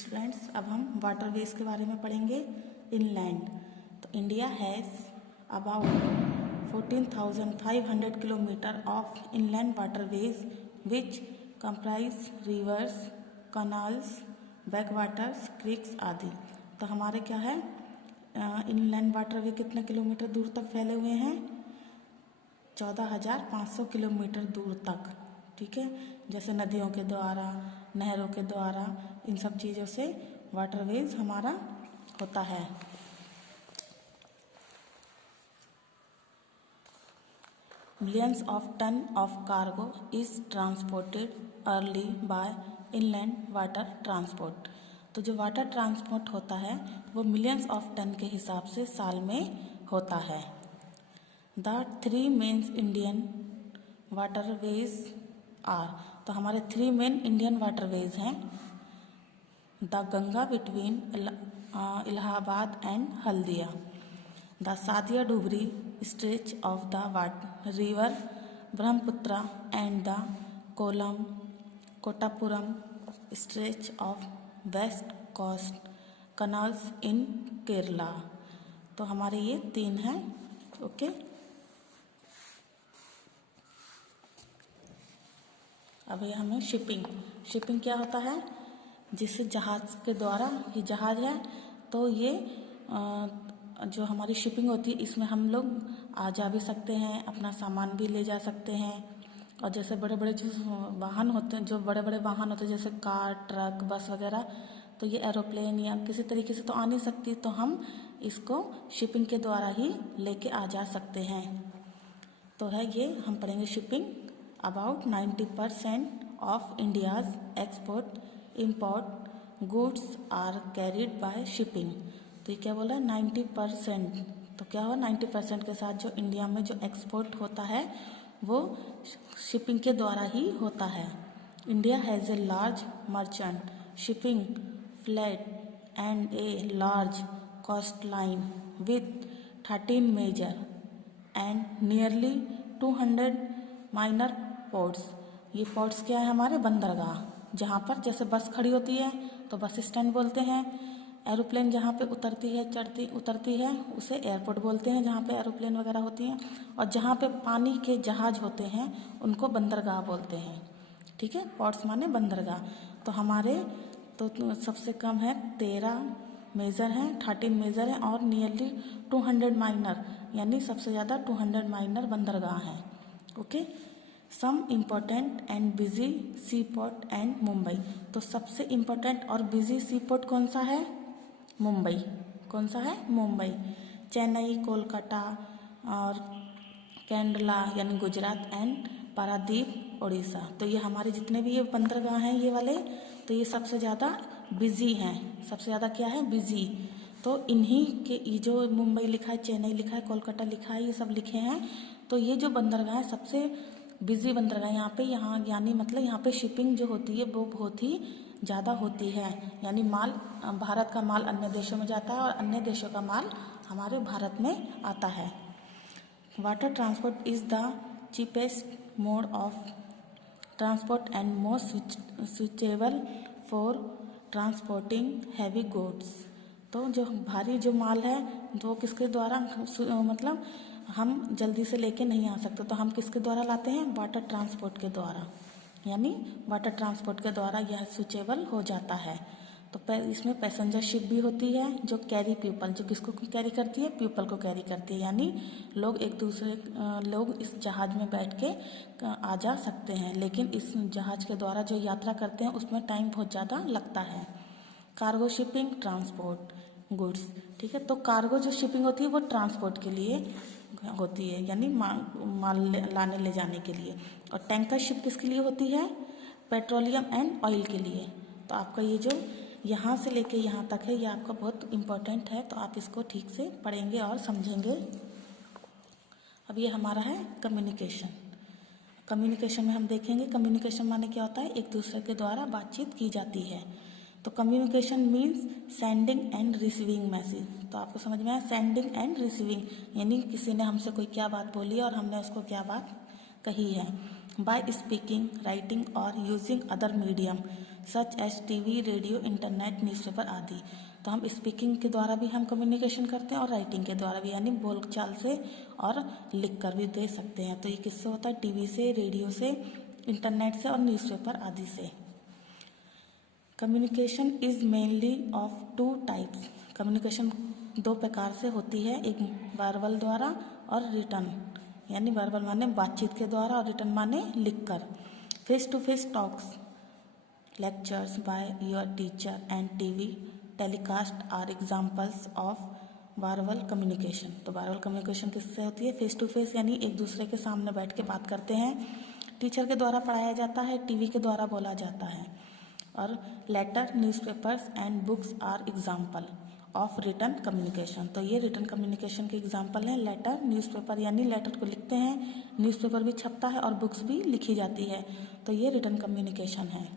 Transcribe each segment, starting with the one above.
Students, अब हम waterways के बारे में पढ़ेंगे। इनलैंड, तो India has about 14,500 kilometre of inland waterways which comprise reverse, canals, backwaters, Crick's आदि। तो हमारे क्या है, इनलैंड वाटरवे कितने किलोमीटर दूर तक फैले हुए हैं? 14,500 किलोमीटर दूर तक। ठीक है, जैसे नदियों के द्वारा, नहरों के द्वारा, इन सब चीज़ों से वाटरवेज हमारा होता है। Millions of ton of cargo is transported early by inland water transport. तो जो वाटर ट्रांसपोर्ट होता है वो मिलियंस ऑफ टन के हिसाब से साल में होता है। The 3 main Indian waterways are, तो हमारे 3 मेन इंडियन वाटरवेज हैं। The Ganga between Allahabad and Haldia, the Sadiya Dhubri stretch of the river Brahmaputra and the Kollam Kottapuram stretch of west coast canals in Kerala. तो हमारे ये 3 हैं। ओके, अब ये हमें शिपिंग क्या होता है? जिस जहाज़ के द्वारा, ये जहाज़ है तो ये जो हमारी शिपिंग होती है इसमें हम लोग आ जा भी सकते हैं, अपना सामान भी ले जा सकते हैं। और जैसे बड़े बड़े जो वाहन होते हैं, जैसे कार, ट्रक, बस वगैरह, तो ये एरोप्लेन या किसी तरीके से तो आ नहीं सकती, तो हम इसको शिपिंग के द्वारा ही लेके आ जा सकते हैं। तो है ये हम पढ़ेंगे shipping. About 90% of India's export import goods are carried by shipping. तो ये क्या बोला है? 90%। तो क्या हुआ? 90% के साथ जो इंडिया में जो एक्सपोर्ट होता है वो शिपिंग के द्वारा ही होता है। India has a large merchant shipping fleet and a large coastline with 13 major and nearly 200 minor ports. ये पोर्ट्स क्या है? हमारे बंदरगाह, जहाँ पर जैसे बस खड़ी होती है तो बस स्टैंड बोलते हैं। एरोप्लेन जहाँ पे उतरती है उसे एयरपोर्ट बोलते हैं, जहाँ पे एरोप्लेन वगैरह होती हैं। और जहाँ पे पानी के जहाज होते हैं उनको बंदरगाह बोलते हैं। ठीक है, पोर्ट्स माने बंदरगाह। तो हमारे तो सबसे कम है 13 मेजर हैं, 13 मेजर हैं और नियरली 200 माइनर, यानी सबसे ज़्यादा 200 माइनर बंदरगाह हैं। Okay, some important and busy sea port and Mumbai. तो सबसे इम्पोर्टेंट और बिजी सी पोर्ट कौन सा है? मुंबई। कौन सा है? मुंबई। चेन्नई, कोलकाता और केंडला यानी गुजरात एंड पारादीप उड़ीसा। तो ये हमारे जितने भी ये बंदरगाह हैं ये वाले, तो ये सबसे ज़्यादा बिजी हैं। सबसे ज़्यादा क्या है? बिजी। तो इन्हीं के, ये जो मुंबई लिखा है, चेन्नई लिखा है, कोलकाता लिखा है, ये सब लिखे हैं। तो ये जो बंदरगाह है सबसे बिजी बंदरगाह यहाँ यानी मतलब यहाँ पे शिपिंग जो होती है वो बहुत ही ज़्यादा होती है। यानी माल, भारत का माल अन्य देशों में जाता है और अन्य देशों का माल हमारे भारत में आता है। Water transport is the cheapest mode of transport and most suitable for transporting heavy goods. तो जो भारी जो माल है वो किसके द्वारा, मतलब हम जल्दी से लेके नहीं आ सकते, तो हम किसके द्वारा लाते हैं? वाटर ट्रांसपोर्ट के द्वारा। यानी वाटर ट्रांसपोर्ट के द्वारा यह सुचेबल हो जाता है। तो इसमें पैसेंजर शिप भी होती है जो कैरी पीपल, जो किसको कैरी करती है? पीपल को कैरी करती है। यानी लोग इस जहाज़ में बैठ के आ जा सकते हैं, लेकिन इस जहाज़ के द्वारा जो यात्रा करते हैं उसमें टाइम बहुत ज़्यादा लगता है। Cargo shipping transport goods. ठीक है, तो कार्गो जो शिपिंग होती है वो ट्रांसपोर्ट के लिए होती है, यानी माल लाने ले जाने के लिए। और टैंकर शिप किसके लिए होती है? पेट्रोलियम एंड ऑयल के लिए। तो आपका ये जो यहाँ से लेके यहाँ तक है ये आपका बहुत इम्पोर्टेंट है, तो आप इसको ठीक से पढ़ेंगे और समझेंगे। अब ये हमारा है कम्युनिकेशन। कम्युनिकेशन में हम देखेंगे कम्युनिकेशन माने क्या होता है? एक दूसरे के द्वारा बातचीत की जाती है। तो communication means sending end receiving message. तो आपको समझ में आया? सेंडिंग एंड रिसीविंग यानी किसी ने हमसे कोई क्या बात बोली और हमने उसको क्या बात कही है। बाय स्पीकिंग, राइटिंग और using other medium. Such as TV, radio, internet, newspaper आदि। तो हम स्पीकिंग के द्वारा भी हम कम्युनिकेशन करते हैं और राइटिंग के द्वारा भी, यानी बोलचाल से और लिख कर भी दे सकते हैं। तो ये किससे होता है? टीवी से, रेडियो से, इंटरनेट से और न्यूज़पेपर आदि से। Communication is mainly of two types. Communication दो प्रकार से होती है, एक वर्बल द्वारा और रिटर्न, यानी वर्बल माने बातचीत के द्वारा और रिटर्न माने लिखकर। Face to face talks, lectures by your teacher and TV telecast are examples of verbal communication. तो वर्बल कम्युनिकेशन किससे होती है? फेस टू फेस, यानी एक दूसरे के सामने बैठ के बात करते हैं। टीचर के द्वारा पढ़ाया जाता है, टीवी के द्वारा बोला जाता है। और letter, newspapers and books are example of written communication. तो ये रिटर्न कम्युनिकेशन के एग्जाम्पल हैं। लेटर, न्यूज़पेपर, यानी लेटर को लिखते हैं, न्यूज़पेपर भी छपता है और बुक्स भी लिखी जाती है। तो ये रिटर्न कम्युनिकेशन है।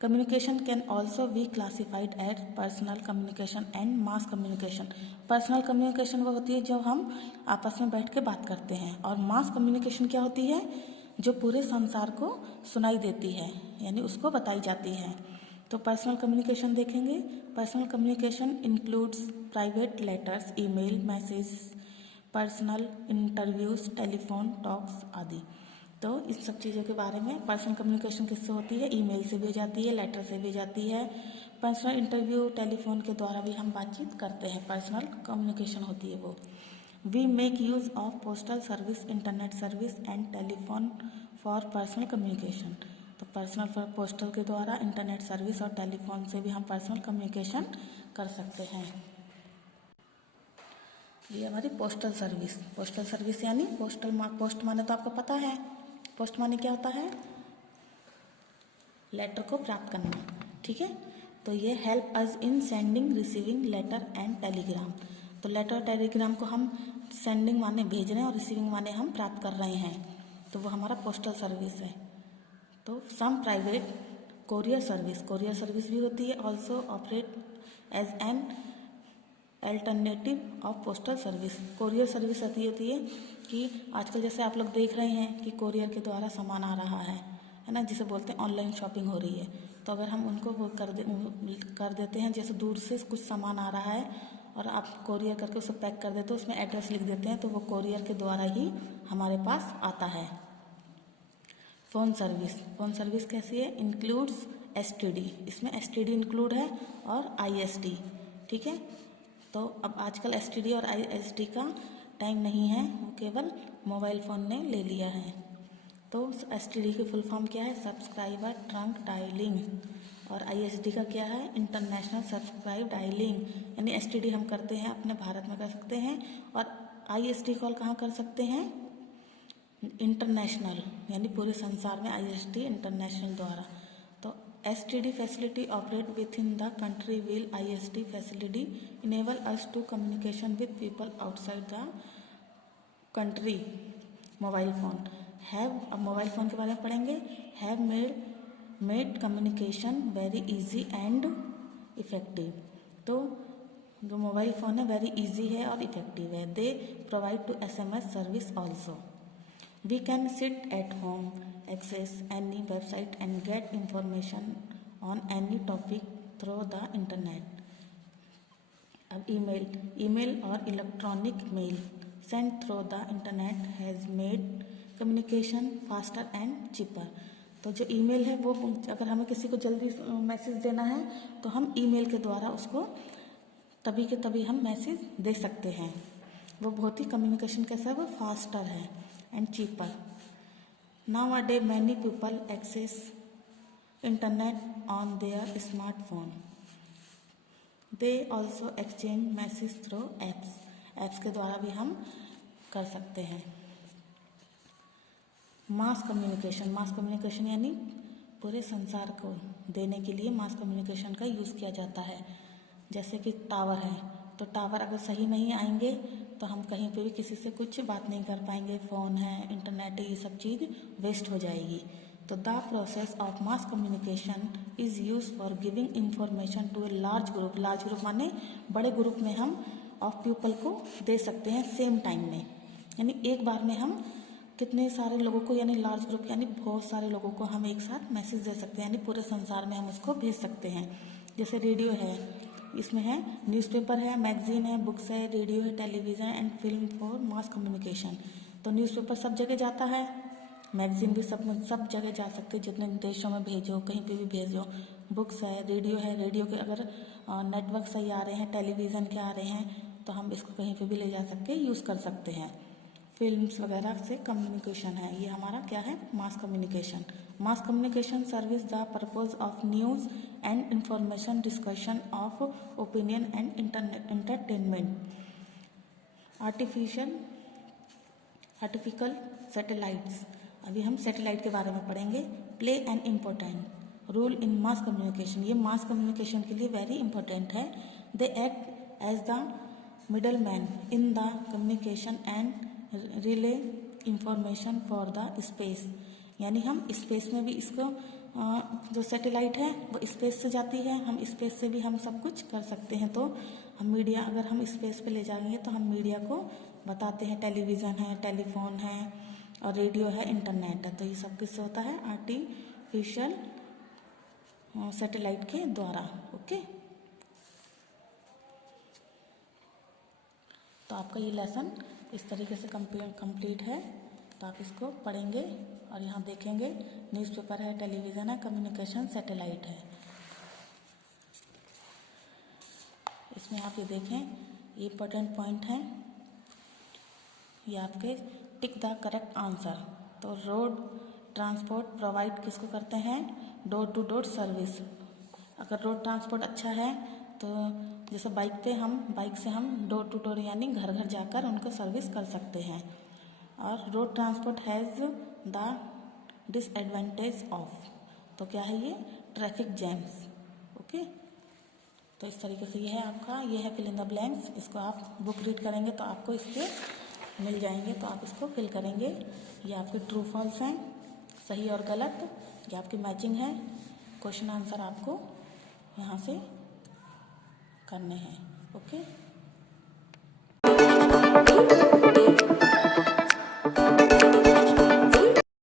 Communication can also be classified as personal communication and mass communication. Personal communication वो होती है जो हम आपस में बैठ के बात करते हैं, और मास कम्युनिकेशन क्या होती है? जो पूरे संसार को सुनाई देती है, यानी उसको बताई जाती है। तो पर्सनल कम्युनिकेशन देखेंगे। Personal communication includes private letters, email, message, personal interviews, telephone talks आदि। तो इस सब चीज़ों के बारे में पर्सनल कम्युनिकेशन किससे होती है? ईमेल से भी जाती है, लेटर से भी जाती है। पर्सनल इंटरव्यू, टेलीफोन के द्वारा भी हम बातचीत करते हैं, पर्सनल कम्युनिकेशन होती है वो। We make use of postal service, internet service and telephone for personal communication. तो पर्सनल पोस्टल के द्वारा, इंटरनेट सर्विस और टेलीफोन से भी हम पर्सनल कम्युनिकेशन कर सकते हैं। ये हमारी पोस्टल सर्विस। पोस्टल सर्विस यानी पोस्ट माने तो आपको पता है, पोस्ट माने क्या होता है? लेटर को प्राप्त करना, ठीक है। तो ये help us in sending, receiving letter and telegram. तो लेटर और टेलीग्राम को हम सेंडिंग माने भेज रहे हैं और रिसीविंग माने हम प्राप्त कर रहे हैं, तो वो हमारा पोस्टल सर्विस है। तो सम प्राइवेट कोरियर सर्विस भी होती है, also operate as an alternative of postal service. Courier service ऐसी होती है कि आजकल जैसे आप लोग देख रहे हैं कि कोरियर के द्वारा सामान आ रहा है ना, जिसे बोलते हैं ऑनलाइन शॉपिंग हो रही है। तो अगर हम उनको वो कर देते हैं, जैसे दूर से कुछ सामान आ रहा है और आप कोरियर करके उसे पैक कर देते हो, उसमें एड्रेस लिख देते हैं, तो वो कोरियर के द्वारा ही हमारे पास आता है। फ़ोन सर्विस कैसी है? इंक्लूड्स STD, इसमें STD इंक्लूड है और ISD, ठीक है। तो अब आजकल STD और ISD का टाइम नहीं है, वो केवल मोबाइल फ़ोन ने ले लिया है। तो STD की फुल फॉर्म क्या है? Subscriber trunk dialling. और ISD का क्या है? International subscribe dialling. यानी STD हम करते हैं अपने भारत में कर सकते हैं, और ISD कॉल कहाँ कर सकते हैं? इंटरनेशनल, यानी पूरे संसार में ISD इंटरनेशनल द्वारा। तो STD facility operate within the country will ISD facility enable us to communication with people outside the country. Mobile phone have, अब मोबाइल फ़ोन के बारे में पढ़ेंगे। Have made communication very easy and effective. तो जो mobile phone है very easy है और इफ़ेक्टिव है। They provide to SMS service also. We can sit at home, access any website and get information on any topic through the internet. अब email और electronic mail sent through the internet has made communication faster and cheaper. तो जो email है वो, अगर हमें किसी को जल्दी मैसेज देना है तो हम ईमेल के द्वारा उसको तभी के तभी हम मैसेज दे सकते हैं। वो बहुत ही कम्युनिकेशन कैसा है? वो फास्टर है and cheaper. Nowadays many people access internet on their smartphone. They also exchange message through apps. Apps के द्वारा भी हम कर सकते हैं। मास कम्युनिकेशन यानी पूरे संसार को देने के लिए मास कम्युनिकेशन का यूज़ किया जाता है। जैसे कि टावर है, तो टावर अगर सही नहीं आएंगे तो हम कहीं पे भी किसी से कुछ बात नहीं कर पाएंगे। फ़ोन है, इंटरनेट है, ये सब चीज़ वेस्ट हो जाएगी। तो the process of mass communication is use for giving information to a large group माने बड़े ग्रुप में हम ऑफ पीपल को दे सकते हैं सेम टाइम में, यानी एक बार में हम कितने सारे लोगों को, यानी लार्ज ग्रुप, यानी बहुत सारे लोगों को हम एक साथ मैसेज दे सकते हैं, यानी पूरे संसार में हम उसको भेज सकते हैं। जैसे रेडियो है, इसमें है न्यूज़पेपर है, मैगजीन है, बुक्स है, रेडियो है, television and film for mass communication. तो न्यूज़पेपर सब जगह जाता है, मैगजीन भी सब जगह जा सकते हैं, जितने देशों में भेजो, कहीं पे भी भेजो। बुक्स है, रेडियो के अगर नेटवर्क सही आ रहे हैं, टेलीविज़न के आ रहे हैं, तो हम इसको कहीं पे भी ले जा सकते हैं, यूज़ कर सकते हैं। फिल्म्स वगैरह से कम्युनिकेशन है, ये हमारा क्या है, mass communication. Mass communication service the purpose of news and information, discussion of opinion and entertainment. Artificial satellites, अभी हम सैटेलाइट के बारे में पढ़ेंगे। Play an important role in mass communication, ये मास कम्युनिकेशन के लिए वेरी इंपॉर्टेंट है। They act as the middle man in the communication and relay information for the space, यानी हम स्पेस में भी इसको जो सैटेलाइट है वो स्पेस से जाती है, हम स्पेस से भी हम सब कुछ कर सकते हैं। तो हम मीडिया, अगर हम स्पेस पे ले जाएंगे तो हम मीडिया को बताते हैं। टेलीविज़न है, टेलीफोन है और रेडियो है, इंटरनेट है, तो ये सब किससे होता है, आर्टिफिशियल सैटेलाइट के द्वारा। ओके, तो आपका ये लेसन इस तरीके से कंप्लीट है। तो आप इसको पढ़ेंगे और यहाँ देखेंगे न्यूज़पेपर है, टेलीविज़न है, कम्युनिकेशन सैटेलाइट है। इसमें आप ये देखें, ये इम्पोर्टेंट पॉइंट है, ये आपके टिक द करेक्ट आंसर। तो रोड ट्रांसपोर्ट प्रोवाइड किसको करते हैं, डोर टू डोर सर्विस। अगर रोड ट्रांसपोर्ट अच्छा है तो जैसे बाइक से हम डोर टू डोर यानी घर घर जाकर उनको सर्विस कर सकते हैं। और road transport has the disadvantage of, तो क्या है ये, ट्रैफिक जैम्स। ओके, तो इस तरीके से ये है आपका, ये है फिल इन द ब्लैंक्स। इसको आप बुक रीड करेंगे तो आपको इसके मिल जाएंगे, तो आप इसको फिल करेंगे। ये आपके ट्रू फॉल्स हैं, सही और गलत, ये आपकी मैचिंग है। क्वेश्चन आंसर आपको यहाँ से करने हैं। ओके।